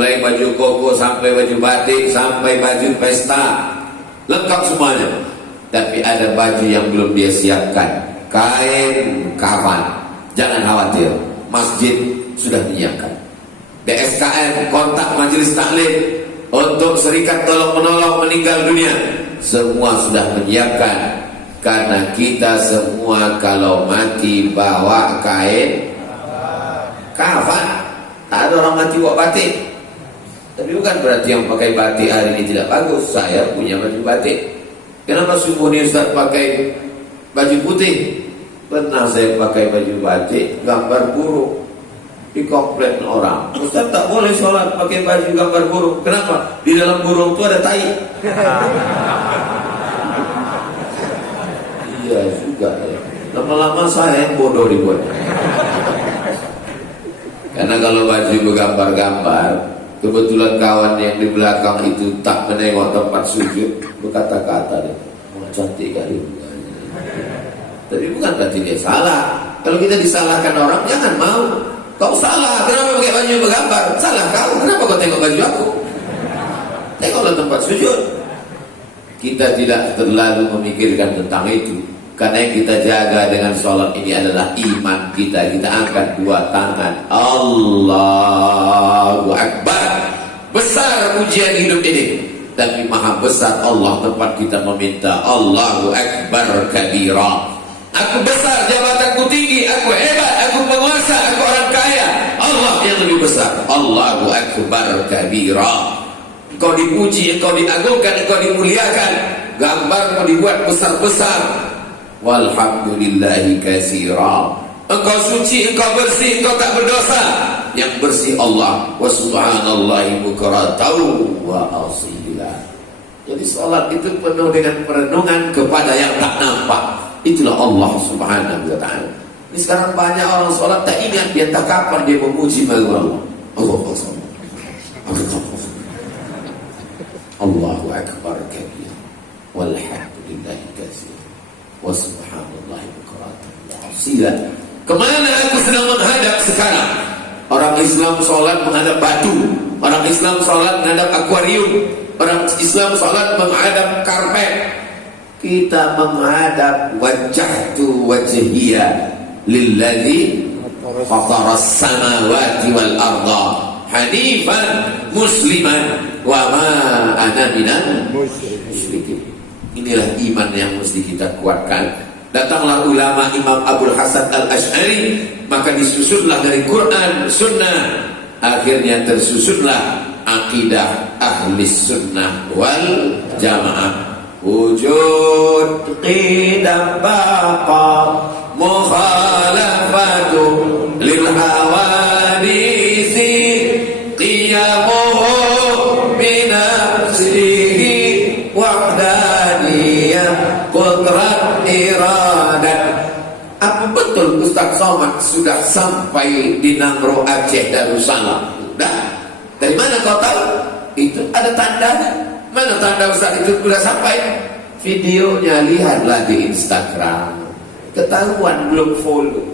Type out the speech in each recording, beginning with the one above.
mulai baju koko sampai baju batik sampai baju pesta, lengkap semuanya. Tapi ada baju yang belum dia siapkan, kain kafan. Jangan khawatir, masjid sudah menyiapkan. DSKM, kontak majelis taklim untuk serikat tolong menolong meninggal dunia, semua sudah menyiapkan. Karena kita semua kalau mati bawa kain kafan. Ada orang mati bawa batik. Tapi bukan berarti yang pakai batik hari ini tidak bagus. Saya punya baju batik. Kenapa subuh ini Ustaz pakai baju putih? Pernah saya pakai baju batik gambar burung, di komplain orang, Ustaz tak boleh sholat pakai baju gambar burung. Kenapa? Di dalam burung itu ada tai. Iya juga ya. Lama-lama saya yang bodoh dibuat. Karena kalau baju bergambar-gambar, kebetulan kawan yang di belakang itu tak menengok tempat sujud, berkata-kata dia, cantik kali. Tapi bukan berarti dia salah. Kalau kita disalahkan orang, jangan mau. Kau salah, kenapa pakai baju bergambar? Salah kau, kenapa kau tengok baju aku? Tengoklah tempat sujud. Kita tidak terlalu memikirkan tentang itu. Karena yang kita jaga dengan sholat ini adalah iman kita. Kita angkat dua tangan, Allahu Akbar. Besar ujian hidup ini, tapi maha besar Allah tempat kita meminta. Allahu Akbar kabira. Aku besar, jabatanku tinggi, aku hebat, aku penguasa, aku orang kaya. Allah yang lebih besar. Allahu Akbar kabira. Engkau dipuji, engkau diagungkan, engkau dimuliakan. Gambarmu dibuat besar-besar. Walhamdulillahi katsira. Engkau suci, engkau bersih, engkau tak berdosa. Yang bersih Allah. Wa subhanallahi bukratan wa asila. Jadi salat itu penuh dengan perenungan kepada yang tak nampak. Itulah Allah subhanahu wa ta'ala. Ini sekarang banyak orang salat tak ingat dia tak kapan dia memuji Allah. Allahu Akbar kabir. Walhamdulillahi katsira. Wa subhanallahi bukratan wa asila. Kemana aku sedang menghadap sekarang? Orang Islam sholat menghadap batu, orang Islam sholat menghadap akuarium, orang Islam sholat menghadap karpet. Kita menghadap wajhtu wajhiya lilladzi fataras samawati wal arda hanifan musliman wa ma ana minal musyrikin. Inilah iman yang mesti kita kuatkan. Datanglah ulama Imam Abul Hasan Al-Asy'ari, maka disusunlah dari Quran, Sunnah. Akhirnya tersusunlah akidah ahli sunnah wal jamaah. Wujud qidam baqa mukhalafatu lil hawadisi qiyamuhu binafsihi wahdaniyah qudrat iradat. Apa betul Ustaz Somad sudah sampai di Nangro Aceh Darussalam? Sudah. Dari mana kau tahu? Itu ada tandanya. Mana tanda Ustaz itu sudah sampai? Videonya lihatlah di Instagram. Ketahuan belum follow.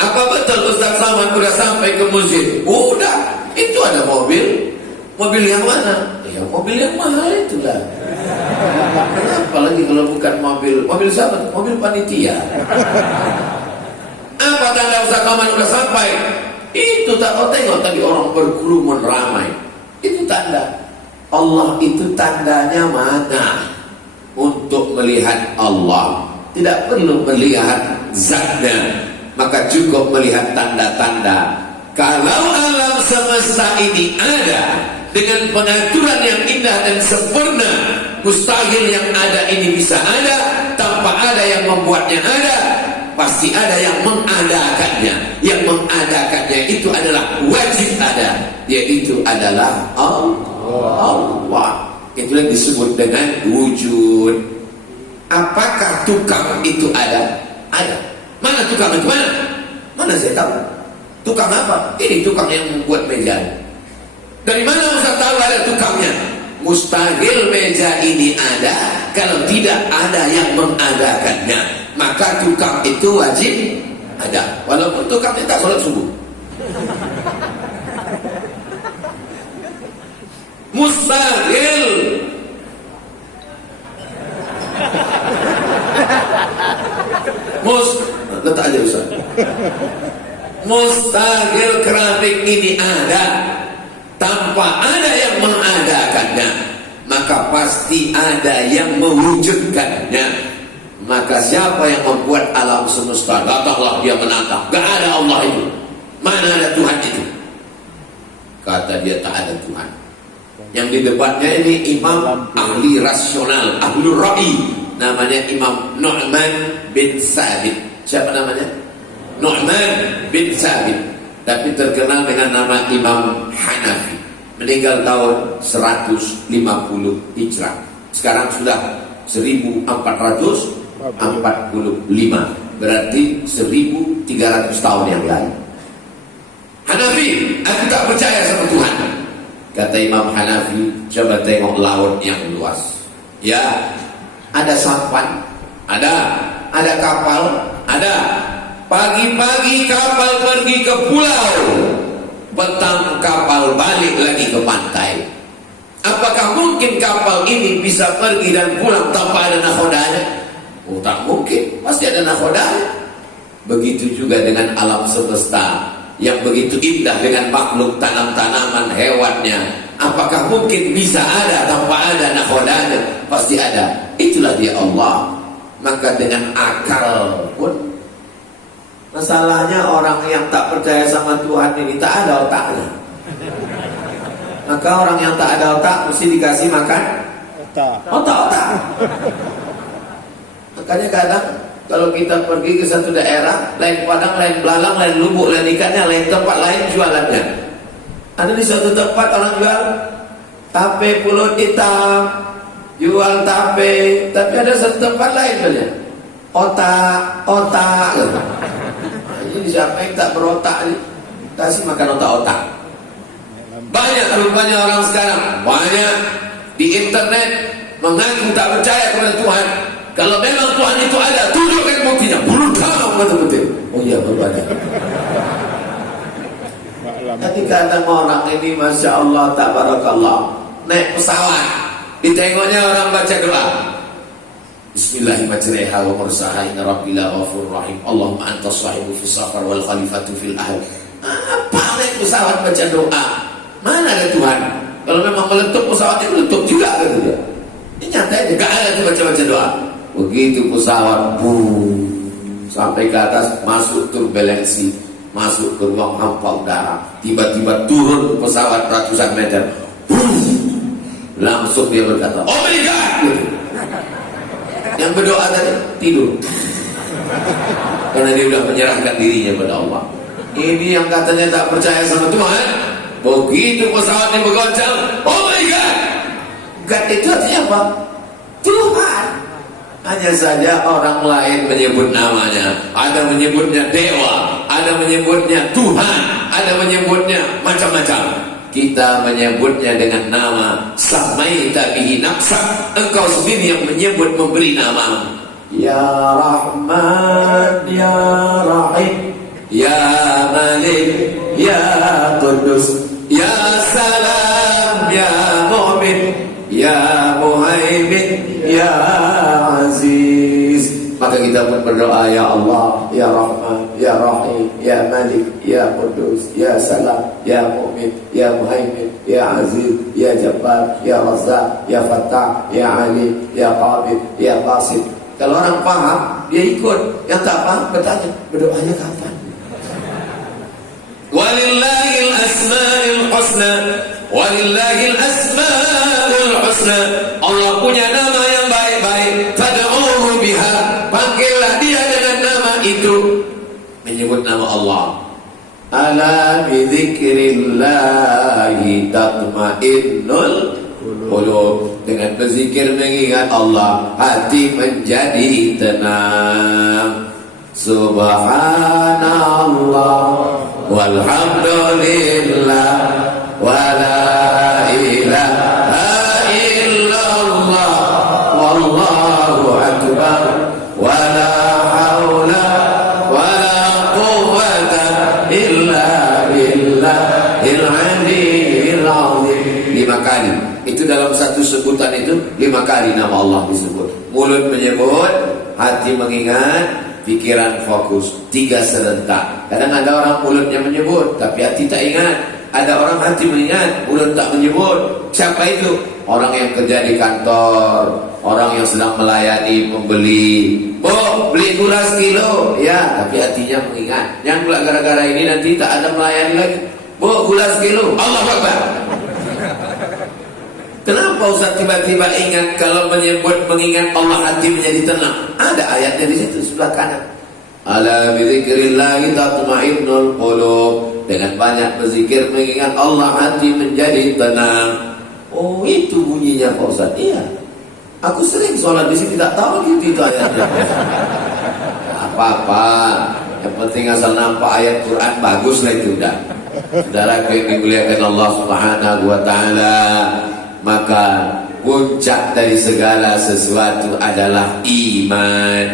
Apa betul Ustaz Somad sudah sampai ke masjid? Udah. Itu ada mobil. Mobil yang mana? Ya mobil yang mahal itulah. Kenapa lagi kalau bukan mobil? Mobil siapa? Mobil panitia. Apa tanda Ustaz Somad sudah sampai? Itu tak kau tengok tadi orang berkerumun ramai. Itu tanda. Allah itu tandanya mana? Untuk melihat Allah tidak perlu melihat zatnya, maka cukup melihat tanda-tanda. Kalau alam semesta ini ada dengan pengaturan yang indah dan sempurna, mustahil yang ada ini bisa ada tanpa ada yang membuatnya ada. Pasti ada yang mengadakannya. Yang mengadakannya itu adalah wajib ada, yaitu adalah Allah. Itulah yang disebut dengan wujud. Apakah tukang itu ada? Ada. Mana tukang itu? Mana saya tahu? Tukang apa? Ini tukang yang membuat meja. Dari mana Ustaz tahu ada tukangnya? Mustahil meja ini ada kalau tidak ada yang mengadakannya. Maka tukang itu wajib ada. Walaupun tukang tak sholat subuh. Mustahil. Letak aja Ustaz. Mustahil keramik ini ada. Tanpa ada yang mengadakannya, maka pasti ada yang mewujudkannya. Maka siapa yang membuat alam semesta? Datanglah dia menatap. Gak ada Allah itu. Mana ada Tuhan itu? Kata dia tak ada Tuhan. Yang di depannya ini imam ahli rasional, ahlul ra'i, namanya Imam Nu'man bin Sabit. Siapa namanya? Nu'man bin Sabit, tapi terkenal dengan nama Imam Hanafi. Meninggal tahun 150 Hijrah. Sekarang sudah 1445, berarti 1300 tahun yang lalu. Hanafi, aku tak percaya sama Tuhan. Kata Imam Hanafi, coba tengok laut yang luas. Ya, ada sampan, ada kapal, ada. Pagi-pagi kapal pergi ke pulau, petang kapal balik lagi ke pantai. Apakah mungkin kapal ini bisa pergi dan pulang tanpa ada nakodanya? Oh, tak mungkin, pasti ada nakodanya. Begitu juga dengan alam semesta yang begitu indah dengan makhluk tanam-tanaman hewannya. Apakah mungkin bisa ada tanpa ada nakodanya? Pasti ada. Itulah dia Allah. Maka dengan akal pun, masalahnya orang yang tak percaya sama Tuhan ini tak ada otaknya. Maka orang yang tak ada otak mesti dikasih makan otak. Makanya kadang kalau kita pergi ke satu daerah, lain padang, lain belalang, lain lubuk, lain ikannya, lain tempat lain jualannya. Ada di suatu tempat orang jual tape pulut hitam, jual tape, tapi ada satu tempat lain jualnya otak. Ini siapa yang tak berotak ini? Kasih makan otak. Banyak rupanya orang sekarang, banyak di internet mengaku tak percaya kepada Tuhan. Kalau memang Tuhan itu ada, tunjukkan buktinya. Bunuh kamu, betul-betul. Oh iya, banyak. Jadi kadang orang ini, Masya Allah, tabarakallah, naik pesawat, ditengoknya orang baca doa. Bismillahirrahmanirrahim. Wa mursaha inna rabbil ghafurur rahim. Allahumma antas sahibu fis safar wal khalifatu fil ahl. Apa naik pesawat baca doa? Mana ada Tuhan? Kalau memang meletup pesawat itu meletup juga kan dia. Ini nyata aja, gak ada tuh baca-baca doa. Begitu pesawat sampai ke atas, masuk turbulensi, masuk ke ruang hampa udara, tiba-tiba turun pesawat ratusan meter, langsung dia berkata, oh my God, gitu. Yang berdoa tadi tidur karena dia sudah menyerahkan dirinya pada Allah. Ini yang katanya tak percaya sama Tuhan, begitu pesawatnya bergoncang, oh my God. God itu artinya apa? Tuhan. Hanya saja orang lain menyebut namanya. Ada menyebutnya dewa, ada menyebutnya Tuhan, ada menyebutnya macam-macam. Kita menyebutnya dengan nama Samaita bihi nafsak. Engkau sendiri yang menyebut, memberi nama. Ya Rahman, Ya Rahim, Ya Malik, Ya Qudus, Ya Salam, Ya Mu'min, Ya Muhaimin, Ya Aziz. Maka kita pun berdoa, Ya Allah, Ya Rahman, Ya Rahim, Ya Malik, Ya Qudus, Ya Salam, Ya Mu'min, Ya Muhaimin, Ya Aziz, Ya Jabbar, Ya Razzaq, Ya Fattah, Ya Ali, Ya Qabid, Ya Qasid. Kalau orang paham, dia ikut. Yang tak paham, bertanya, berdoanya kapan? Walillahil asma'il husna, walillahil asma'ul husna. Allah punya nama yang baik-baik. Fad'uhu biha, panggillah dia dengan nama itu. Menyebut nama Allah. Ala bidzikrillahi tatma'innul qulub. Dengan berzikir mengingat Allah, hati menjadi tenang. Subhanallah walhamdulillah wala ilaha illallah wallahu akbar wala haula wala quwwata illa billahil aliyyil azim. 5 kali. Itu dalam satu sebutan itu 5 kali nama Allah disebut. Mulut menyebut, hati mengingat, pikiran fokus. 3 serentak. Kadang ada orang mulutnya menyebut tapi hati tak ingat. Ada orang hati mengingat, mulut tak menyebut. Siapa itu? Orang yang kerja di kantor, orang yang sedang melayani pembeli. Oh, beli gula sekilo, ya, tapi hatinya mengingat. Yang pula gara-gara ini nanti tak ada melayani lagi. Oh, gula sekilo, Allahu Akbar. Kenapa Ustaz tiba-tiba ingat? Kalau menyebut mengingat Allah, hati menjadi tenang. Ada ayatnya di situ sebelah kanan. Ala bidzikrillahi tatma'innul qulub. Dengan banyak berzikir mengingat Allah, hati menjadi tenang. Oh, itu bunyinya Pak Ustaz. Iya. Aku sering sholat di sini, tak tahu gitu itu ayatnya. Apa-apa, yang penting asal nampak ayat Quran, bagus lah itu udah. Saudara yang dimuliakan Allah Subhanahu wa taala, maka puncak dari segala sesuatu adalah iman.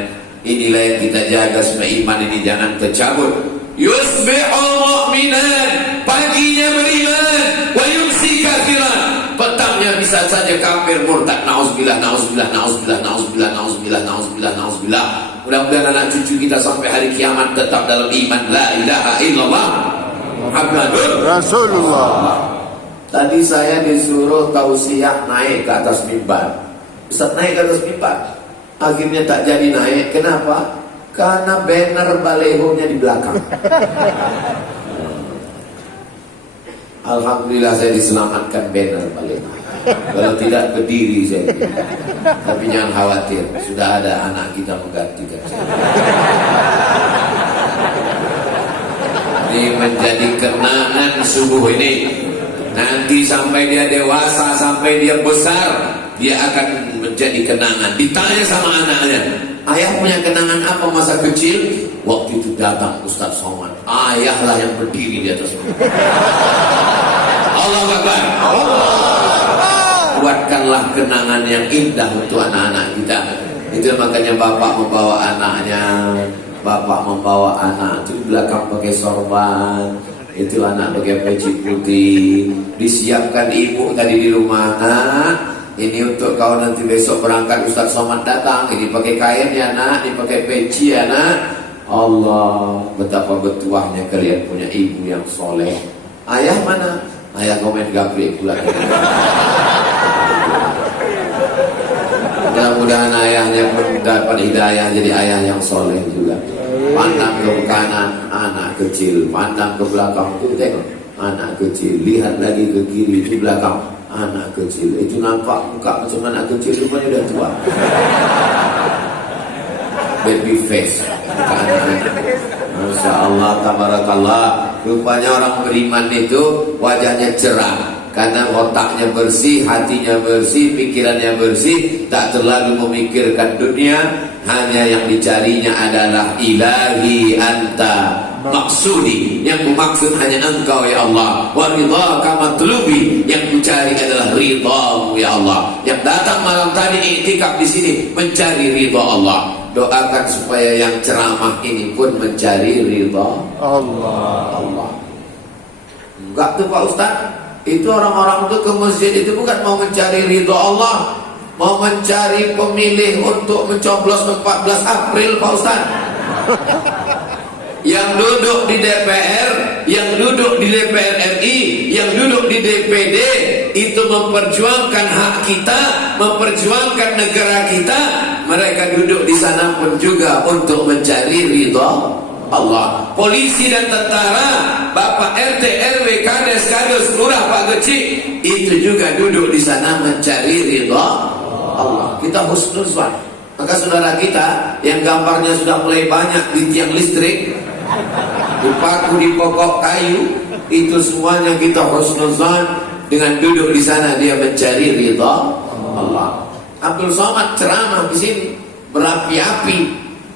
Inilah yang kita jaga, supaya iman ini jangan tercabut. Yusbihu mu'minan, paginya beriman, wa yumsi kafiran, petangnya bisa saja kafir murtad. Nauzubillah, nauzubillah, nauzubillah, nauzubillah, nauzubillah, nauzubillah, nauzubillah. Mudah-mudahan anak cucu kita sampai hari kiamat tetap dalam iman la ilaha illallah Muhammadur Rasulullah. Tadi saya disuruh tausiah naik ke atas mimbar. Ustaz, naik ke atas mimbar. Akhirnya tak jadi naik. Kenapa? Karena banner balehonya di belakang. Alhamdulillah saya diselamatkan banner baleho. Kalau tidak berdiri saya. Tapi jangan khawatir, sudah ada anak kita menggantikan saya. Ini menjadi kenangan subuh ini. Nanti sampai dia dewasa, sampai dia besar, dia akan menjadi kenangan. Ditanya sama anaknya, ayah punya kenangan apa masa kecil? Waktu itu datang Ustaz Somad. Ayahlah yang berdiri di atas. Allahu Akbar. Buatkanlah kenangan yang indah untuk anak-anak kita. Itu makanya bapak membawa anaknya. Bapak membawa anak itu di belakang pakai sorban. Itu anak pakai peci putih. Disiapkan ibu tadi di rumah. Nak, ini untuk kau nanti besok berangkat Ustaz Somad datang. Ini pakai kain ya nak, ini pakai peci ya nak. Allah, betapa bertuahnya kalian punya ibu yang soleh. Ayah mana? Ayah komen gaprik pula. Mudah-mudahan ayahnya pun dapat hidayah jadi ayah yang soleh juga. Pandang ke kanan, anak kecil. Pandang ke belakang, tuh tengok, anak kecil. Lihat lagi ke kiri, di belakang, anak kecil. Itu nampak muka macam anak kecil, rupanya udah tua. Baby face. Masya Allah, tabarakallah. Rupanya orang beriman itu wajahnya cerah, karena otaknya bersih, hatinya bersih, pikirannya bersih, tak terlalu memikirkan dunia. Hanya yang dicarinya adalah ilahi anta maksudi, yang kumaksud hanya engkau ya Allah. Wa ridhaka matlubi, yang kucari adalah ridhamu ya Allah. Yang datang malam tadi iktikaf di sini mencari ridha Allah. Doakan supaya yang ceramah ini pun mencari ridha Allah. Enggak tuh Pak Ustaz, itu orang-orang itu ke masjid itu bukan mau mencari ridha Allah, mau mencari pemilih untuk mencoblos 14 April Pak Ustaz. Yang duduk di DPR, yang duduk di DPR RI, yang duduk di DPD, itu memperjuangkan hak kita, memperjuangkan negara kita. Mereka duduk di sana pun juga untuk mencari ridha Allah. Polisi dan tentara, Bapak RT, RW, Kades, Kadus, Lurah, Pak Gecik, itu juga duduk di sana mencari ridha Allah. Kita husnuzan. Maka saudara kita yang gambarnya sudah mulai banyak di tiang listrik, dipaku di pokok kayu, itu semuanya kita husnuzan dengan duduk di sana dia mencari ridha Allah. Abdul Somad ceramah di sini berapi-api,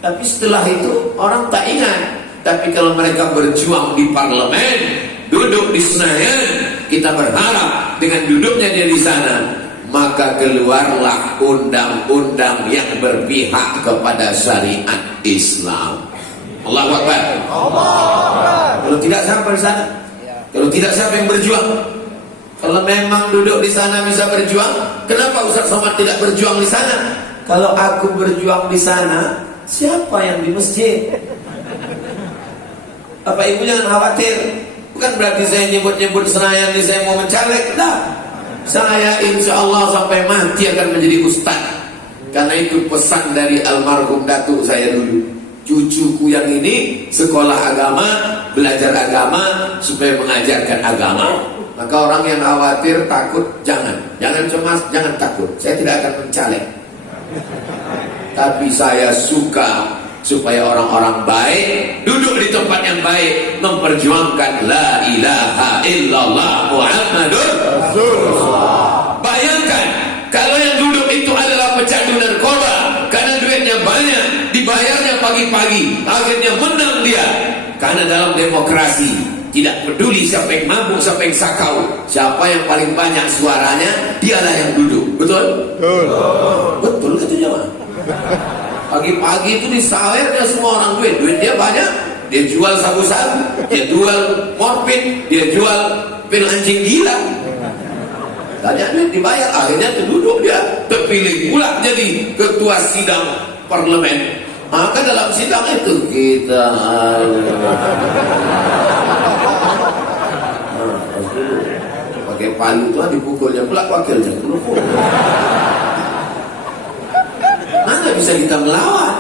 tapi setelah itu orang tak ingat. Tapi kalau mereka berjuang di parlemen, duduk di Senayan, kita berharap dengan duduknya dia di sana, maka keluarlah undang-undang yang berpihak kepada syariat Islam. Allahu Akbar. Kalau tidak sampai sana, kalau tidak siapa yang berjuang? Kalau memang duduk di sana bisa berjuang, kenapa Ustaz Somad tidak berjuang di sana? Kalau aku berjuang di sana, siapa yang di masjid? Bapak Ibu jangan khawatir. Bukan berarti saya nyebut-nyebut Senayan ini saya mau mencaleg. Nah, saya insya Allah sampai mati akan menjadi ustaz. Karena itu pesan dari almarhum datuk saya dulu. Cucuku yang ini sekolah agama, belajar agama supaya mengajarkan agama. Maka orang yang khawatir, takut, jangan cemas, jangan takut. Saya tidak akan mencaleg. Tapi saya suka supaya orang-orang baik duduk di tempat yang baik, memperjuangkan la ilaha illallah Muhammadur Rasulullah. Bayangkan kalau yang duduk itu adalah pecandu narkoba, karena duitnya banyak, dibayarnya pagi-pagi, akhirnya menang dia. Karena dalam demokrasi tidak peduli siapa yang mabuk, siapa yang sakau, siapa yang paling banyak suaranya, dialah yang duduk. Betul? Betul itu jemaah. Pagi-pagi itu disawernya semua orang duit dia banyak, dia jual sabu-sabu, dia jual morfin, dia jual pil anjing gila. Banyak duit dibayar, akhirnya duduk dia, terpilih pula jadi ketua sidang parlemen. Maka dalam sidang itu kita pakai palu itu dipukulnya pula wakilnya. Mana bisa kita melawan?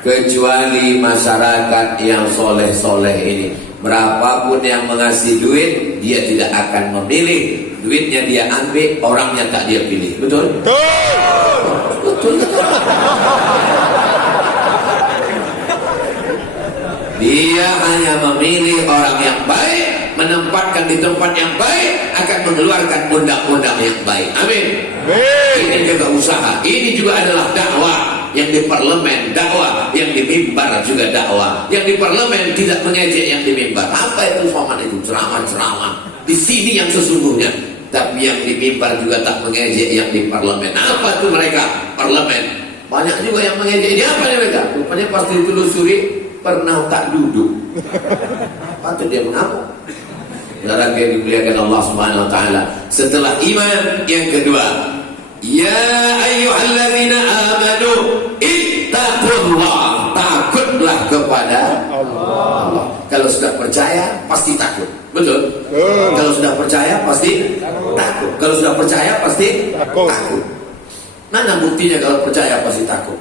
Kecuali masyarakat yang soleh-soleh ini. Berapapun yang mengasih duit, dia tidak akan memilih. Duitnya dia ambil, orangnya tak dia pilih. Betul? Betul. Dia hanya memilih orang yang baik, menempatkan di tempat yang baik, akan mengeluarkan undang-undang yang baik. Amin. Ini juga usaha. Ini juga adalah dakwah. Yang di parlemen dakwah, yang di mimbar juga dakwah. Yang di parlemen tidak mengejek yang di mimbar. Apa itu Somad itu? Ceramah-ceramah. Di sini yang sesungguhnya. Tapi yang di mimbar juga tak mengejek yang di parlemen. Apa itu mereka? Parlemen. Banyak juga yang mengejek. Ini apa mereka? Rupanya pasti ditelusuri, pernah tak duduk. Patut dia mengamuk. Saudara yang dimuliakan Allah Subhanahu wa taala. Setelah iman, yang kedua, ya ayyuhalladzina amanu ittaqullah, takutlah kepada Allah. Kalau sudah percaya pasti takut. Betul? Kalau sudah percaya pasti takut. Kalau sudah percaya pasti takut. Mana buktinya kalau percaya pasti takut?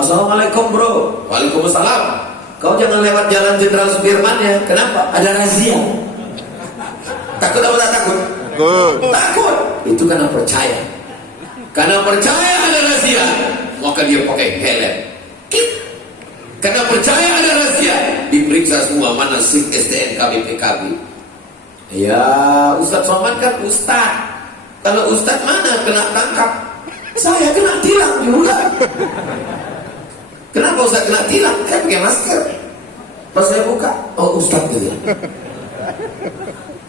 Assalamualaikum bro. Waalaikumsalam. Kau jangan lewat jalan Jenderal Sudirman ya. Kenapa? Ada razia. Takut apa tak takut? Takut. Itu karena percaya. Karena percaya ada razia, maka dia pakai helm. Karena percaya ada razia, diperiksa semua mana SIM, STNK, BPKB. Ya, Ustaz Somad kan Ustaz. Kalau Ustaz mana kena tangkap? Saya kena tilang juga. Kenapa Ustaz kena tilang? Kan pakai masker. Pas saya buka, oh Ustaz itu.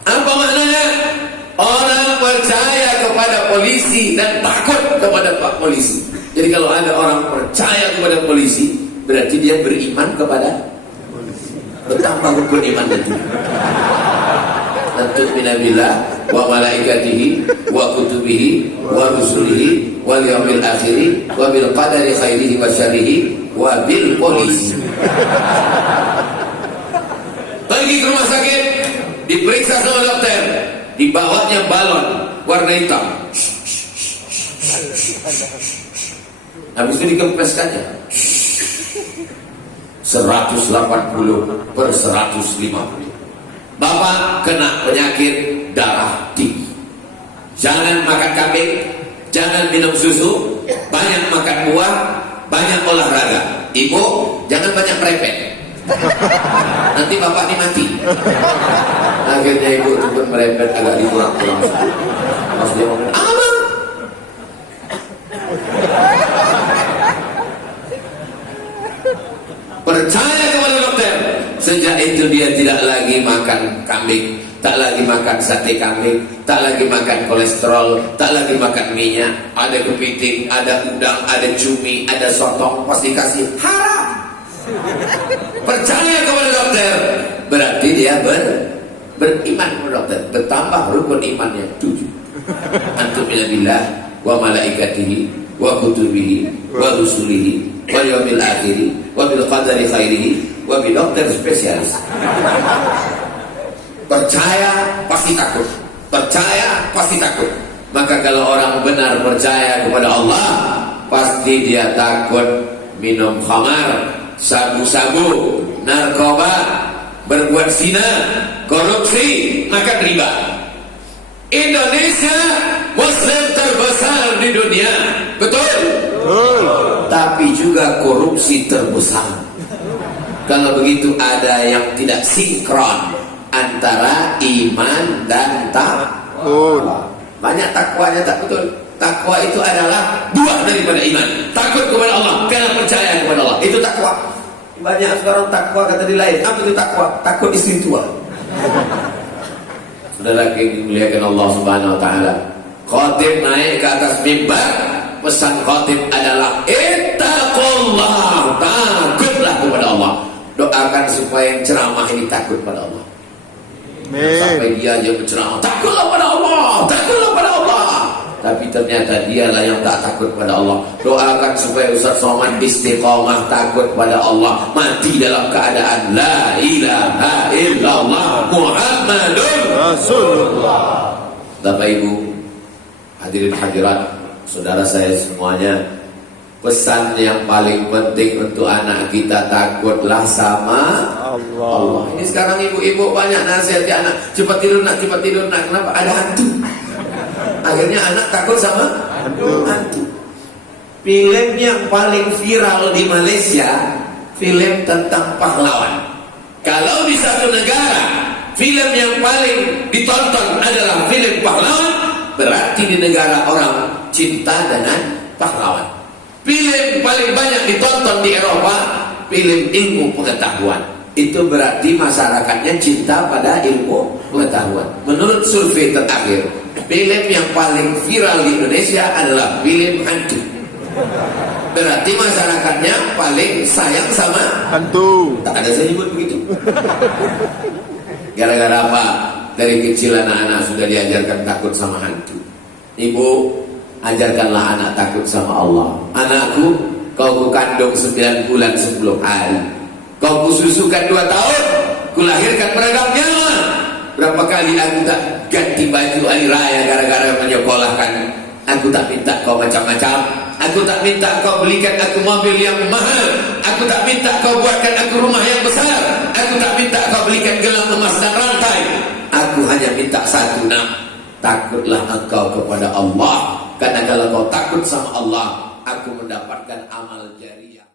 Apa maknanya? Orang percaya kepada polisi dan takut kepada Pak Polisi. Jadi kalau ada orang percaya kepada polisi, berarti dia beriman kepada polisi. Betapa rukun iman itu. Tu'minu billah wa malaikatihi wa kutubihi wa rusulihi wal yaumil akhir wa bil qadari khairihi wa syarrihi wa bil polisi. Pergi ke rumah sakit, diperiksa sama dokter, dibawanya balon warna hitam. Habis itu dikempeskannya 180/150. Bapak kena penyakit darah tinggi. Jangan makan kambing, jangan minum susu, banyak makan buah, banyak olahraga. Ibu, jangan banyak merepet. Nanti bapak ini mati. Akhirnya ibu itu pun merepet agak dikurang-kurang. Mas dia ngomong, "Abang." Percaya kepada dokter. Sejak itu dia tidak lagi makan kambing, tak lagi makan sate kambing, tak lagi makan kolesterol, tak lagi makan minyak. Ada kepiting, ada udang, ada cumi, ada sotong, pasti kasih haram. Percaya kepada dokter berarti dia beriman kepada dokter, bertambah rukun imannya 7. Antum billah wa malaikatihi wa kutubihi wa rusulihi wa yaumil akhir wa bil qadari khairihi wa bi dokter spesialis. Percaya pasti takut, percaya pasti takut. Maka kalau orang benar percaya kepada Allah, pasti dia takut minum khamar, sabu-sabu, narkoba, berbuat zina, korupsi, makan riba. Indonesia Muslim terbesar di dunia, betul? Tapi juga korupsi terbesar. Kalau begitu ada yang tidak sinkron antara iman dan takwa. Banyak takwanya tak betul. Takwa itu adalah buah daripada iman. Takut kepada Allah karena percaya kepada Allah, itu takwa. Banyak sekarang takwa kata di lain. Apa itu takwa? Takut istri tua. Saudara yang dimuliakan Allah Subhanahu wa taala, khatib naik ke atas mimbar, pesan khatib adalah ittaqullah, takutlah kepada Allah. Doakan supaya yang ceramah ini takut pada Allah. Sampai dia aja berceramah, takutlah pada Allah, takutlah pada Allah. Tapi ternyata dialah yang tak takut pada Allah. Doakan supaya Ustaz Somad istiqamah takut pada Allah, mati dalam keadaan la ilaha illallah Muhammadur Rasulullah. Bapak Ibu hadirin hadirat, saudara saya semuanya, pesan yang paling penting untuk anak kita, takutlah sama Allah. Ini sekarang ibu-ibu banyak nasihati anak, cepat tidur nak, cepat tidur nak. Kenapa? Ada hantu. Akhirnya anak takut sama hantu. Film yang paling viral di Malaysia, film tentang pahlawan. Kalau di satu negara film yang paling ditonton adalah film pahlawan, berarti di negara orang cinta dengan pahlawan. Film paling banyak ditonton di Eropa, film ilmu pengetahuan. Itu berarti masyarakatnya cinta pada ilmu pengetahuan. Menurut survei terakhir, film yang paling viral di Indonesia adalah film hantu. Berarti masyarakatnya paling sayang sama hantu. Tak ada saya nyebut begitu. Gara-gara apa? Dari kecil anak-anak sudah diajarkan takut sama hantu. Ibu, ajarkanlah anak takut sama Allah. Anakku, kau kukandung 9 bulan 10 hari, kau kususukan 2 tahun, kulahirkan beragam nyawa. Berapa kali aku tak ganti baju hari raya gara-gara menyekolahkan. Aku tak minta kau macam-macam. Aku tak minta kau belikan aku mobil yang mahal. Aku tak minta kau buatkan aku rumah yang besar. Aku tak minta kau belikan gelang emas dan rantai. Aku hanya minta satu, nak, takutlah engkau kepada Allah. Karena kalau kau takut sama Allah, aku mendapatkan amal jariah.